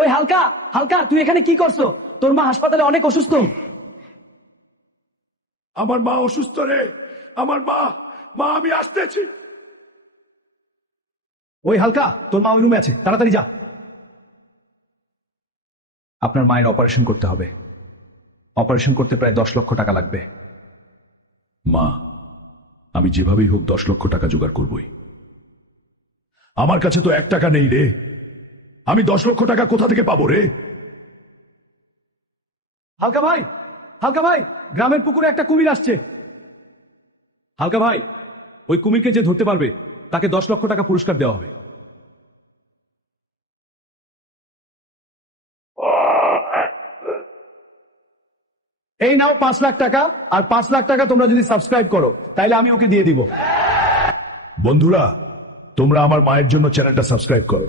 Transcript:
ওই হালকা, হালকা তুই এখানে কি করছো? তোর মা হাসপাতালে অনেক অসুস্থ। আমার মা অসুস্থ রে, আমার মা, মা আমি আসতেছি। ওই হালকা, তোর মা ওই রুমে আছে, তাড়াতাড়ি যা। আপনার মায়ের অপারেশন করতে হবে। অপারেশন করতে প্রায় 10 লক্ষ টাকা লাগবে। মা, আমি যেভাবেই হোক 10 লক্ষ টাকা জোগাড় করবই। আমার কাছে তো 1 টাকা নেই রে, আমি 10 লক্ষ টাকা কোথা থেকে পাবো রে? হালকা ভাই, হালকা ভাই, গ্রামের পুকুরে একটা কুমির আসছে। হালকা ভাই, ওই কুমিরকে যে ধরতে পারবে তাকে 10 লক্ষ টাকা পুরস্কার দেওয়া হবে। এই নাও 5 লাখ টাকা, আর 5 লাখ টাকা তোমরা যদি সাবস্ক্রাইব করো তাইলে আমি ওকে দিয়ে দিব। বন্ধুরা, তোমরা আমার মায়ের জন্য চ্যানেলটা সাবস্ক্রাইব করো।